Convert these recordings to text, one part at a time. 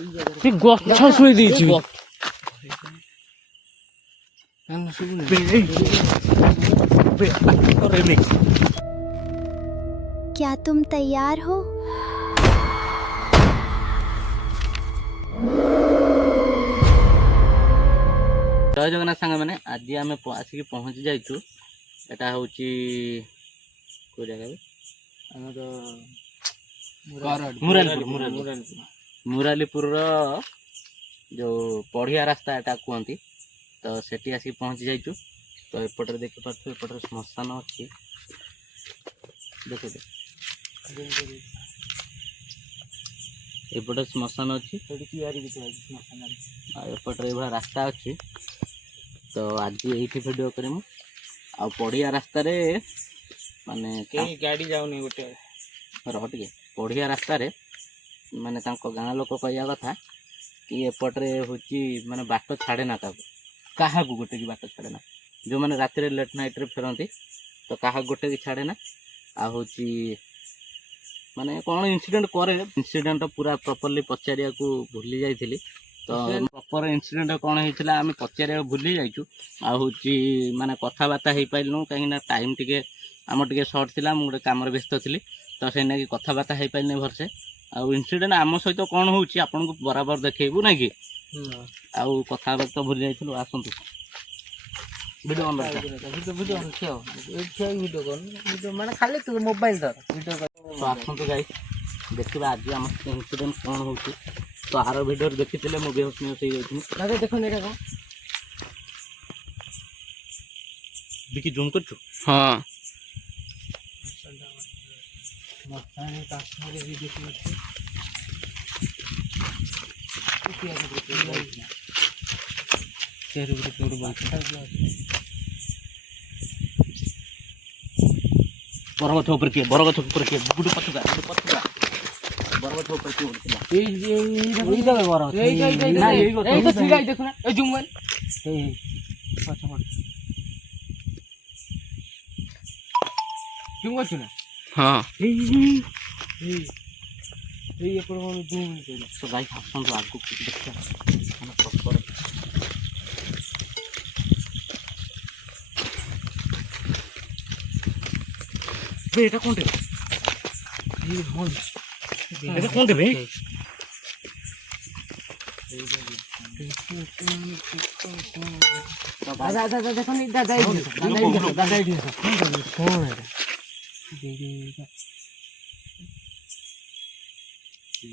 ଗଛ ଶୋଇ ଦେଇଛି। क्या तुम तैयार हो? जय जगन्नाथ सांग मैंने आज आम आसिक पहुँची जाइचु एटा हूँ को जगह मुरालीपुर जो पढ़िया रास्ता एटा कहती तो सेठी आसिक पहुँची जाइचु। तो एपटे देखी पार्थ एपटे श्मशान अच्छी देख एपटे श्मशान अच्छी एपटे रास्ता अच्छी। तो आज ये भिडियो करें आ पढ़िया रास्ता रे माने गाड़ी जाऊनी गोटे रह टे पढ़िया रास्ता रे माने गाँ लोक कहवा कथा कि एपटे हूँ माने बाट छाड़े ना क्या गोटे की बाट छाड़े ना जो मैंने रात लेट नाइट रे फेरती तो क्या गोटे की छाड़े ना आ हूँ माने कौन इंसिडेंट करे इंसिडेंट पूरा प्रॉपर्ली पचारिया को भूली जाइली। तो प्रॉपर इंसिडेंट कौन होता आम पचारिया भूली जाइचु आ हूँ माने कथबार्ता हो पाइलु कहीं टाइम टे आम टे सर्ट था मुझे कम व्यस्त थी तो से ना कि कथबार्ता हो पारे भरसे आउ इंसिडेंट आम सहित कौन हो आपन को बराबर देखू ना कि आउ कथबार्ता भूली जाइलु आसतु वीडियो माने खाली तू मोबाइल धर वीडियो तो आसतु गाइस देखा आज आम इंसिडेंट कौन हो तो आर वीडियो देखी मु बेहोश हो गई देखो कौन बिकी जूम कर हाँ बरगछ ऊपर किए गुटे पछुका बरगछ ऊपर किए उठला हाँ तो गाइस आसतु आगू देखा प्रॉपर এটা কোনটা এটা কোনটা ভাই দাদা দাদা দেখুন দাদা দাদা কোন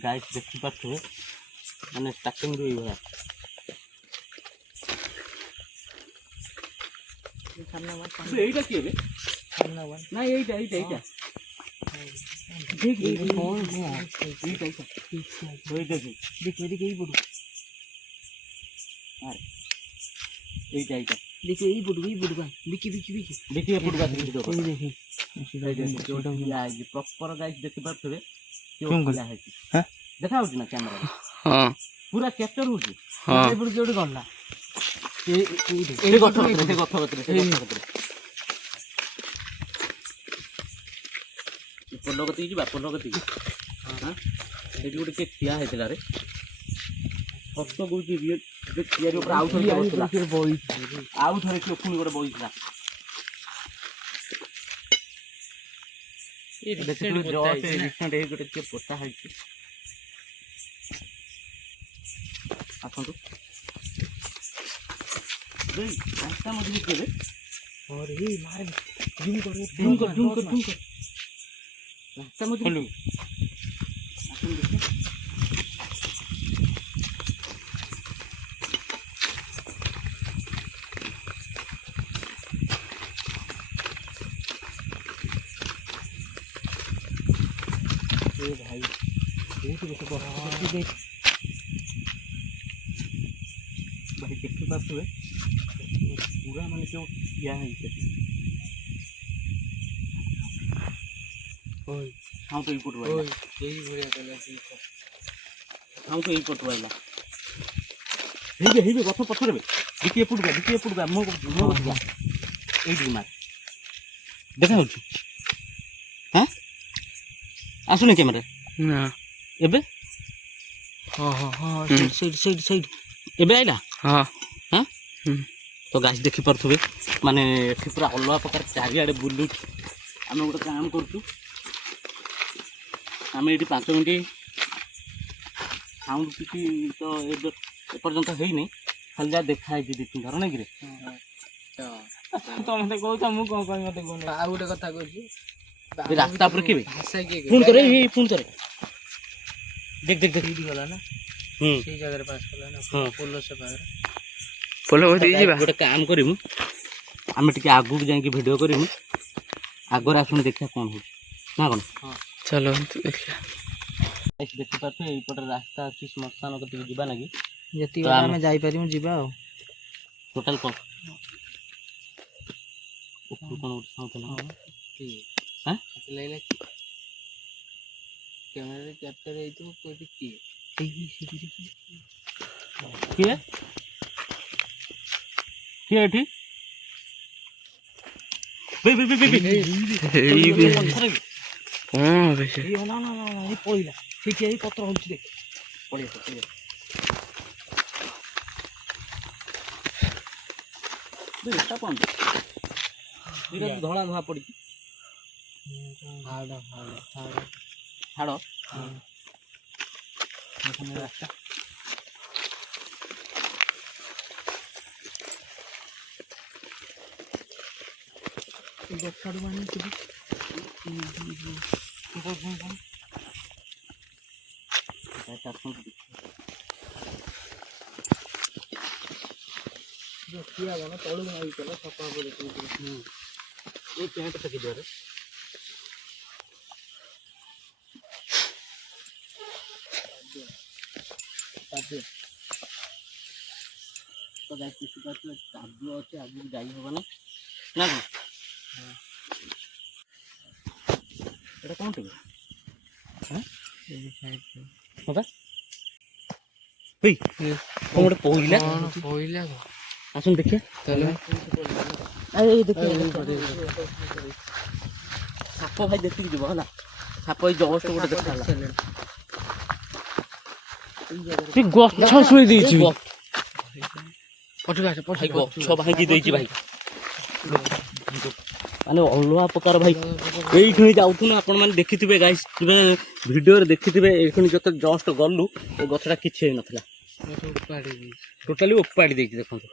গাইস দেখতে পাচ্ছ মানে স্টার্টিং ରୁ এইভাবে এইটা কি হবে না এইটা এইটা এইটা দেখ এই কোন এইটা এইটা ওইটা দেখ ওইদিকে এই পড়ু আর এইটা এইটা দেখো এই পড়ু ভাই বিকি বিকি বিকি দেখি এই পড়ু গাছ দেখো এই দেখি जोटा आज प्रॉपर गाइस देखि पाथबे क्यों गला है हां देखा होती ना कैमरा हां पूरा कैप्चर होती हां ए पड़ जोडी गला ए गथ पत्र पोलगती जी पोलगती हां एटी गोटे के ठिया हेतला रे फटो गुजी जे ठिया ऊपर आउट थरे के पुनी गोटे बइला गोटे पोता है आसतु रास्ता मध्य के और ये मार जूम कर रास्ता मध्य भाई भाई देखते पास पूरा मान क्यों क्या है हाँ तो इनपुट वाला हाँ तो इनपुट वाला हे गथ पथर देखिए पुटगा मो ये मार देखा हो हाँ आसुनी कैमेरा ना एबे ହଁ ହଁ ହଁ ସେଇଠି ଏବେ ଆଇଲା ହଁ ହଁ ତ ଗାଈ ଦେଖିପାରୁଥିବେ ମାନେ ଏଠି ପୁରା ଅଲଗା ପ୍ରକାର ଚାରିଆଡ଼େ ବୁଲୁଛି। ଆମେ ଗୋଟେ କାମ କରୁଛୁ, ଆମେ ଏଠି 5 ମିନିଟ୍ ସାଉଣ୍ଡ କିଛି ତ ଏପର୍ଯ୍ୟନ୍ତ ହେଇନି, ଖାଲି ଯାହା ଦେଖା ହେଇଛି 2-3 ଥର ନାଇଁ କିରେ? ତମେ ମତେ କହୁଛ ମୁଁ କଣ କହିବି ମତେ କହୁନ। ଆଉ ଗୋଟେ କଥା କହୁଛି ଏ ରାସ୍ତା ଉପରେ କିଏ ପୁଣି ଥରେ ପୁଣି ଥରେ ଦେଖ ସେଇଠି ଗଲା ନା ସେଇ ଜାଗାରେ ପାସ୍ କଲା ନା ପୋଲ ସେ ପାଖରେ ପୋଲ ଯିବା। ଗୋଟେ କାମ କରିମୁ, ଆମେ ଟିକେ ଆଗକୁ ଯାଇକି ଭିଡ଼ିଓ କରିମୁ, ଆଗରେ ଆସୁନି ଦେଖିବା କ'ଣ ହେଉଛି ନା କ'ଣ? ଚାଲ ଦେଖିବା। ଦେଖିପାରୁଥିବେ ଏଇପଟେ ରାସ୍ତା ଅଛି ଶ୍ମଶାନ କତିକି ଯିବା ଲାଗି, ଯେତିକି ଆମେ ଯାଇପାରିବୁ ଯିବା ଆଉ ଟୋଟାଲ କ'ଣ ଉପରୁ କ'ଣ ଗୋଟେ ସାଉଣ୍ଡ ହେଲା? କ୍ୟାମେରାରେ କ୍ୟାପଚର ହେଇଥିବ କୋଉଠି କିଏ କିଏ କିଏ ଏଠି ପଳେଇଲା ସେଇଠି ଏଇ ପତ୍ର ହଉଛି ଦେଖ ପଳେଇ ଧଳା ଧଳା ପଡ଼ିଛି ଛାଡ଼ ରାସ୍ତା ଗଛାଡ଼ୁ ମାନେ କିଏ ତଳୁ ମାରିଥିଲା ସଫା କରି ଏଇ ପ୍ୟାଣ୍ଟ ଟେକି ଦିଅରେ ତ ଗାଈ କିଛି କାଦୁଅ ଅଛି, ଆଗକୁ ଯାଇ ହେବ ନା ନା କ'ଣ? ଏଇଟା କ'ଣ ଟିକେ ଗୋଟେ ପଇଲା ଆସୁନ ଦେଖିବା ସାପ ଭାଇ ଦେଖିକି ଯିବ ହେଲା। ସାପ ଏଇ ଜଷ୍ଟ ଗୋଟେ ଦେଖା ହେଲା, ଗଛ ଶୋଇ ଦେଇଛି ଗଛ ଭାଙ୍ଗି ଦେଇଛି ଭାଇ, ମାନେ ଅଲଗା ପ୍ରକାର ଭାଇ। ଏଇଠି ଯାଉଥୁନୁ ଆପଣ ମାନେ ଦେଖିଥିବେ ଗାଇସ୍, ଭିଡ଼ିଓରେ ଦେଖିଥିବେ, ଏଇଠି ଯେତେ ଜଷ୍ଟ ଗଲୁ ଏ ଗଛଟା କିଛି ହେଇନଥିଲା, ଟୋଟାଲି ଓପାଡ଼ି ଦେଇଛି। ଦେଖନ୍ତୁ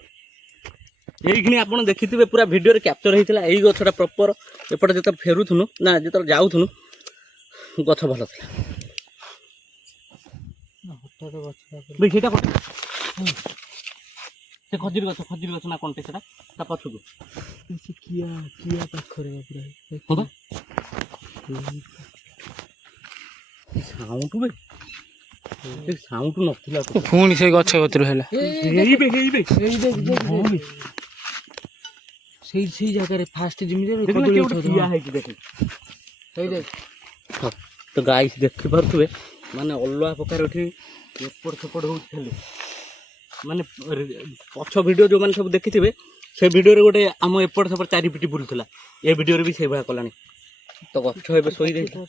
এইখানে ଆପଣ ଦେଖିଥିବେ ପୁରା ଭିଡ଼ିଓରେ କ୍ୟାପଚର ହେଇଥିଲା ଏଇ ଗଛଟା ପ୍ରପର। ଏପଟେ ଯେତେବେଳେ ଫେରୁଥୁନୁ ନା ଯେତେବେଳେ ଯାଉଥୁନୁ ଗଛ ଭଲ ଥିଲା। ସେଇଟା ସେ ଖଜୁରୀ ଗଛ ନା କଣଟେ ସେଟା ତା ପଛକୁ କିଆ ପାଖରେ ସାଉଣ୍ଡ ନଥିଲା ପୁଣି ସେଇ ଗଛ କତିରୁ ହେଲା ସେଇ ଜାଗାରେ ଫାଷ୍ଟ ଯେମିତି ତ ଗାଈ ଦେଖିପାରୁଥିବେ ମାନେ ଅଲଗା ପ୍ରକାର ଏଠି ଏପଟ ସେପଟ ହେଉଛି ଖାଲି ମାନେ ପଛ ଭିଡ଼ିଓ ଯେଉଁମାନେ ସବୁ ଦେଖିଥିବେ ସେ ଭିଡ଼ିଓରେ ଗୋଟେ ଆମ ଏପଟ ସେପଟ ଚାରିପିଟି ବୁଲୁଥିଲା, ଏ ଭିଡ଼ିଓରେ ବି ସେଇଭଳିଆ କଲାଣି। ତ ଗଛ ଏବେ ଶୋଇ ଦେଇଥିଲା,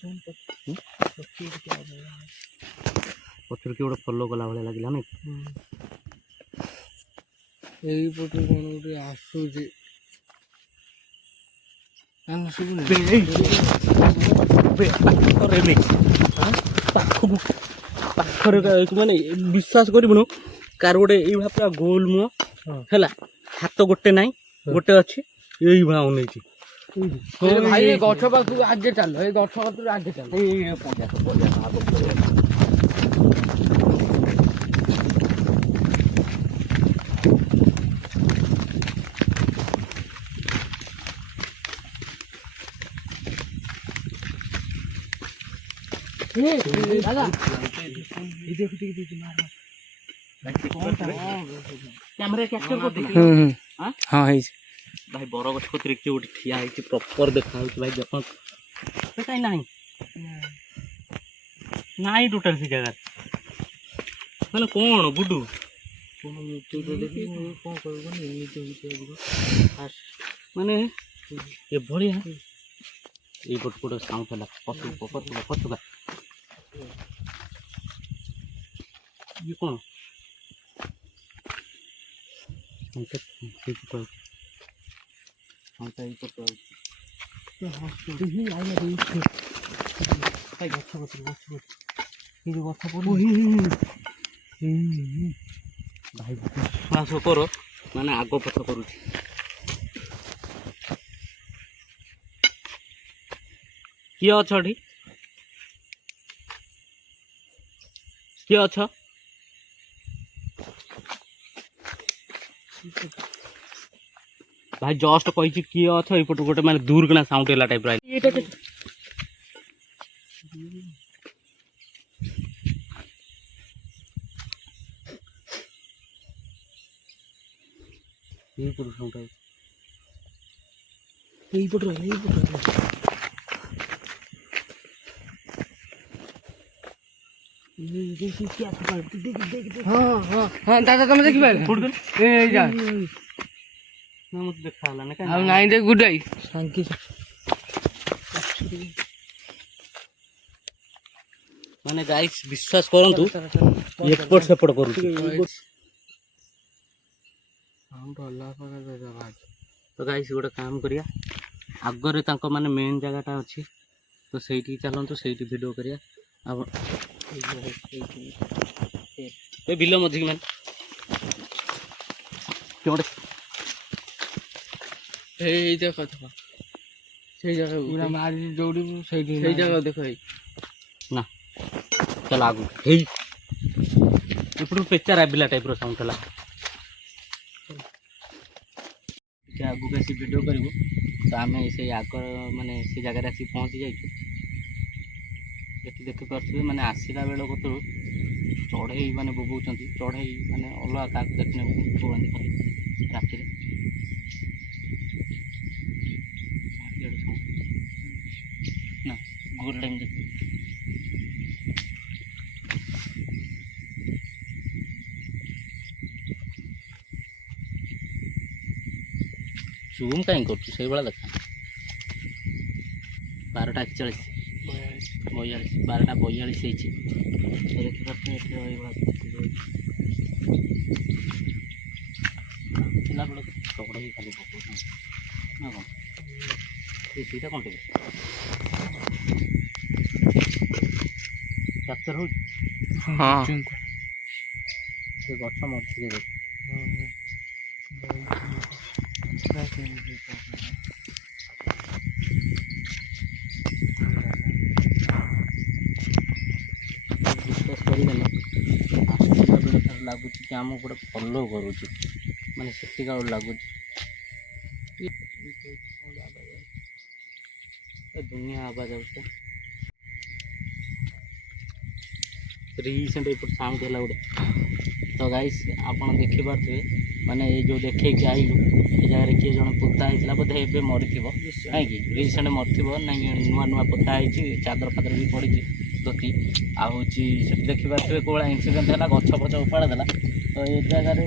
ପଛରୁ କିଏ ଗୋଟେ ଫଲୋ କଲା ଭଳିଆ ଲାଗିଲା ନାଇଁ? এইপটু কোন ଗୋଟେ ଆସୁଛି ପାଖରେ ମାନେ ବିଶ୍ୱାସ କରିବୁନୁ କାର ଗୋଟେ ଏଇଭଳିଆ ପୁରା ଗୋଲ ମୁହଁ ହେଲା, ହାତ ଗୋଟେ ନାହିଁ ଗୋଟେ ଅଛି, ଏଇଭଳିଆ ଅନେଇଛି। ଭାଇ ଏ ଗଛ ପାଖକୁ ଆଗେ ଚାଲ, ଏଇ ଗଛ ପାଖରୁ ଆଗେ ଚାଲ। ଭାଇ ବରଗଛ କତିରେ କିଏ ଗୋଟେ ଠିଆ ହେଇଛି, ପ୍ରପର ଦେଖାଯାଉଛି ଭାଇ। ଦେଖନ୍ତୁ କାହିଁ ନାହିଁ ନାଇଁ ଟୋଟାଲ ସେ ଜାଗାରେ ମାନେ କ'ଣ ବୁଡୁ ମାନେ ଏଭଳିଆ ଏଇ ଗୋଟେ ସାଉଣ୍ଡ ହେଲା ପଛୁକା ये कौन हमसे ठीक है हम तो एक तो ही आया रे भाई गछ ये जो गछ पड़ो भाई विश्वास करो मैंने आग पछ करुँच किए अच्छी किए अछ भाई जस्ट कही किए अछ एपट गोटे मैंने दूर किना साउंड है टाइप हाँ दादा तुम देखी पारे ए जा ना मत देखा हला ना अब नहीं देख गुडाई शांति माने गाइस विश्वास करंतु एपट सेपट करू तो गाइस गोटे काम करिया आगरे तांको माने मेन जगहटा अच्छी तो सही चलतु सही वीडियो करिया अब ए बिलो मझी मैंने देख से जगह पूरा मारी दौड़ी से जगह देख ना चल आगु हे इपड़ पेचार आबिला टाइप रो साउंड चला क्या आगु कैसे वीडियो करू तो आम से आग माने से जगह आसी पहुँची जाइए देखी पारे मैंने आसला बेल कतु चढ़ई मैंने बोबौं चढ़ई मैंने अलग क्या देखने बोबादी खाली राति ना गोल टाइम देख जूम कहीं कर देखा 12:41 42 12:42 चढ़ई खाली ना कौन सीटा कौन कैप्चर हो हाँ गछ मझे देख विश्वास करें लगुच कि आम गोटे फलो करुच माने से लगुच दुनिया आवाज रिसेंट एपट साउंड है गोटे तो गाइस आपड़ देखिपे माने ये जो देखे कि आइलु ये जगह किए जन पोता होता बोधे ए मरी कहीं रिसेंट मरी ना नुआ नुआ पोता होती चादर फादर भी पड़ी धोती आहूँ देखिपे कौन इनसीडेंट है गछ फच उपाड़ देला तो ये जगार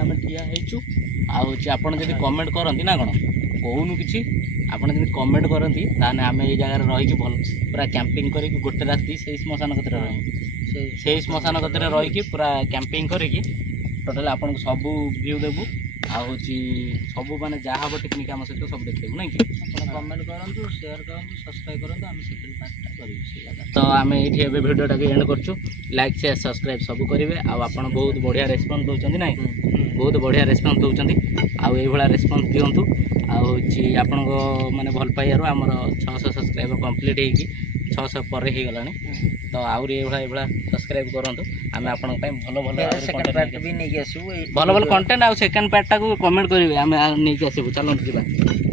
आम ठिया होचु आहूँ आपड़ जब कमेंट करती ना कौन कौन कि आपड़ जब कमेंट करती ताने आम ये जगह रही भल पूरा कैंपिंग कर गोटे राति से श्मशान कतरे रही से श्मशान कतरे रही पूरा कैंपिंग करके टोटाल आपन को सब व्यू देबू आहूँ सब माने जहाँ हम टेक्निक आम सहित सब देखू ना कि कमेंट करूँ शेयर करूँ सब्सक्राइब करूँ आम सेकेंड पार्टा करूँ तो आम ये भिडियोटा एंड करूँ लाइक शेयर सब्सक्राइब सब करेंगे आपड़ बहुत बढ़िया रेस्पन्स दौरान ना बहुत बढ़िया रेस्पन्स दौरान आउ रेस्पन्स दिंतु आपण माने भल पाइबार आमर 600 सब्सक्राइबर कंप्लीट होगी 600 पर हो गला तो आउरी ये सब्सक्राइब करूँ आम आप भल भल भल कंटेंट आउ सेकेंड पार्टा को कमेंट करेंगे आम नहीं आसबू चलते